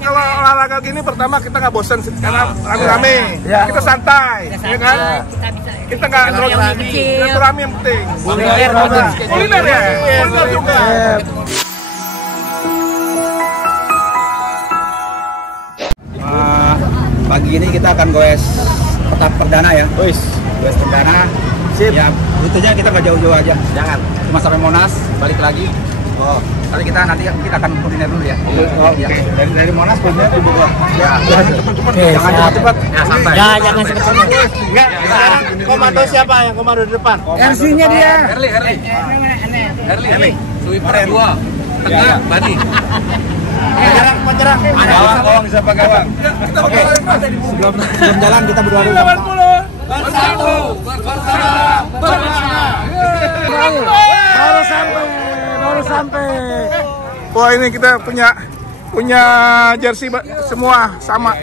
kalau olahraga gini pertama kita nggak bosan karena rame-rame, kita santai, ya kan? Kita nggak rame yang penting. Kuliner ya, kuliner juga. Pagi ini kita akan goes petak perdana ya. Goes perdana. Sip. Ya, rutenya kita nggak jauh-jauh aja. Jangan. Cuma sampai Monas, balik lagi. Oh, nanti kita akan kuliner dulu ya. Oh, ya. Dari Monas kuliner dulu. Ya. Jangan cepat-cepat. Ya, santai. Ya, jangan cepat-cepat. Enggak. Komando siapa yang komando di depan? RC-nya dia. Herli. Sweeper 2. Tengah Bani. Penyerang. Gawang siapa gawang? Oke. Sebelum jalan kita berdoa dulu. Bersatu, bersama, bersama. Baru sampai. Wah, ini kita punya jersey semua sama.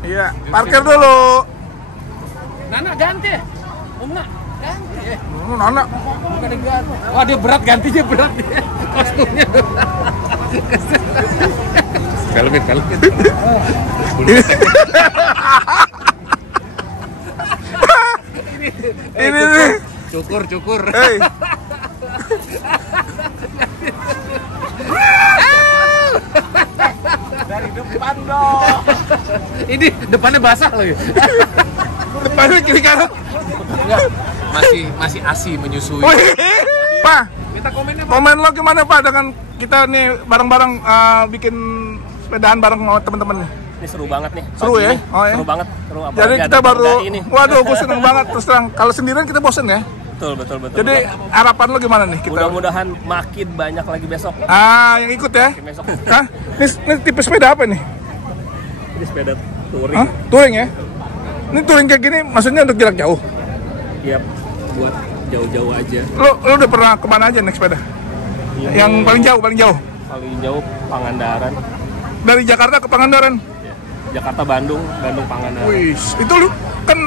Iya, parkir dulu. Nana ganti. Nana ganti. Nana. Bukan ganti. Wah, dia berat, gantinya berat dia. Kostumnya. Kalungin. Ini nih. Cukur. Hey. Dari depan dong. Ini depannya basah loh ya. Depannya kiri kanan. Enggak. Masih ASI menyusui. Pak, Minta komennya, Pak. komen lo gimana Pak dengan kita nih bareng-bareng bikin sepedaan bareng sama temen-temen nih? Ini seru banget nih. Seru ya? Oh, ya? Seru banget. Seru apa? Jadi kita baru, waduh, gue seneng banget terus terang. Kalau sendirian kita bosen ya. Betul. Jadi harapan lo gimana nih kita? Mudah-mudahan makin banyak lagi besok. Yang ikut ya? Makin besok. Hah? Ini tipe sepeda apa nih? Ini sepeda touring. Hah? Touring ya? Ini touring kayak gini maksudnya untuk jarak jauh? Iya, buat jauh-jauh aja. Lo udah pernah kemana aja naik sepeda? Yang paling jauh? Paling jauh Pangandaran. Dari Jakarta ke Pangandaran? Jakarta Bandung Pangandaran. Wih, itu lu kan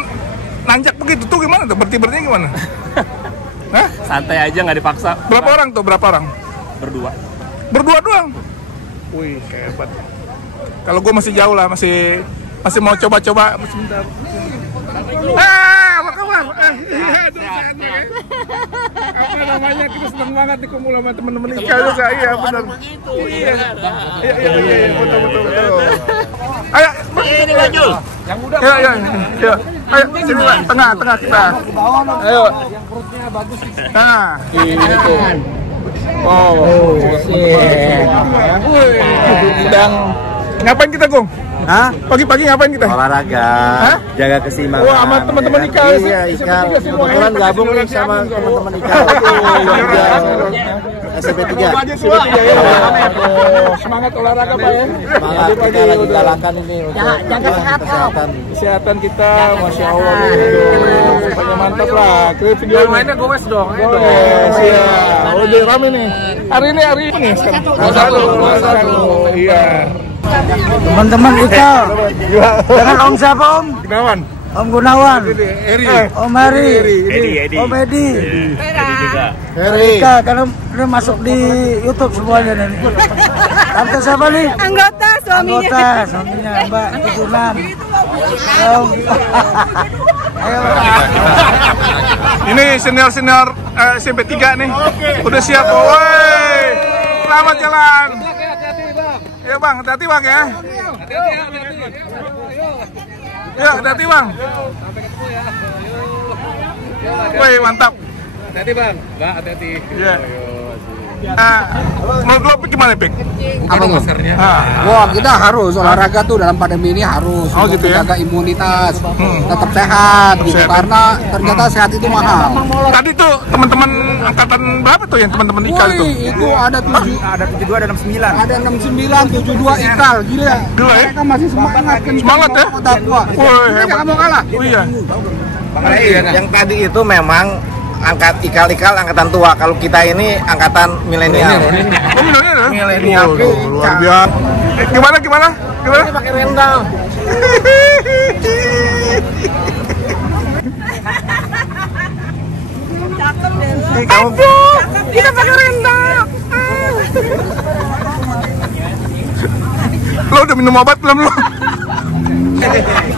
nanjak begitu tuh gimana tuh? Berhenti gimana? Hah? Santai aja, nggak dipaksa. Berapa orang tuh? Berdua. Berdua doang? Wih, hebat. Kalau gue masih jauh lah, masih mau coba-coba. Sebentar. Apa kabar? Apa namanya, kita seneng banget nih kumpul sama temen-temen Ika juga. Iya, benar. Iya, betul. Ayo, Ini Gajul. Yang muda. Ya. Ayo, sini Pak, tengah kita. Ayo. Yang perutnya bagus nih. Nah, ini tuh. Wow. Sedang ngapain kita, Gong? Hah? Pagi-pagi ngapain kita? Olahraga. Hah? Jaga keseimbangan. Wah, sama teman-teman Ika. Iya, Ika. Kebetulan gabung nih sama teman-teman Ika. SMP 3. Semangat olahraga Pak ya. Semangat kita lagi galakan ini untuk Jaga kesehatan. Kesehatan kita, Masya Allah. Pokoknya mantap lah. Kita video Mainnya gowes dong. Gowes, iya. Udah rame nih. Hari ini satu. Iya. Teman-teman Ika, dengan Om siapa Om? Gunawan. Om Gunawan, Eri. Om Edi, Om Edi, Ika, karena udah masuk di YouTube semuanya nih. Tante siapa nih? Anggota suaminya. Anggota suaminya Mbak Tujunan. Ayo. Ini senior SMP 3 nih. Udah siap, woi. Selamat jalan. Ya Bang, hati-hati Bang ya. Ya, hati-hati Bang. Woi, mantap. Hati-hati Bang. Mbak, hati-hati. Iya. Menurut lo gimana, Pik? Apa maskernya? Wah, kita harus olahraga tuh dalam pandemi ini harus untuk gitu ya? menjaga imunitas, tetap sehat gitu. Karena ternyata sehat itu mahal. Tadi tuh teman-teman angkatan berapa tuh yang teman-teman Ikal itu? Itu ada 72, ada 69. Ada 69, 72 Ikal, gila. Gila ya? Mereka masih semangat. Semangat ya? Woi, hebat. Jangan mau kalah. Oh iya. Yang tadi itu memang ikal-ikal angkatan tua. Kalau kita ini angkatan milenial. Oh, Milenial. Luar biasa. Gimana? Pakai rendang. Cakep deh lo. Aduh, kita pakai rendang. Lo udah minum obat belum lo?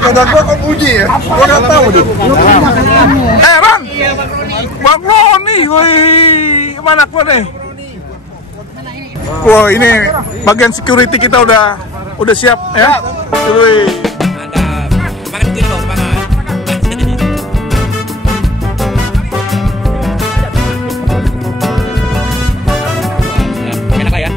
Udah gua kok puji ya? Gua udah tahu deh. Bang. Bang Roni, woi. Mana gua nih? Wah, ini bagian security kita udah siap ya. Woi. Mantap. Makan di sini dong, makan. Enak lah ya.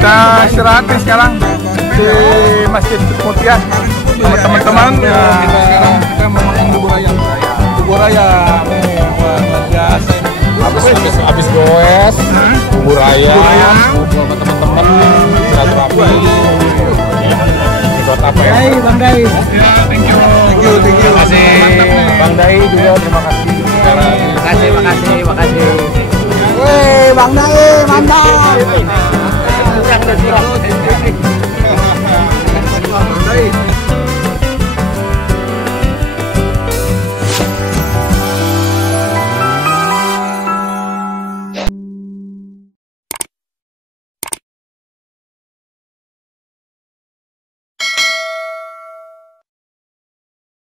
Kita istirahat nih sekarang di Masjid Mutia sama teman-teman. Ya, sekarang kita mau makan bubur ayam. Bubur ayam nih, luar biasa ini. Habis goes, bubur ayam, sama teman-teman, silaturahmi. Ini buat apa ya? Bang Dai. Ya, thank you. Terima kasih Bang Dai juga, terima kasih. Makasih. Weh, Bang Dai, mantap. Kurang.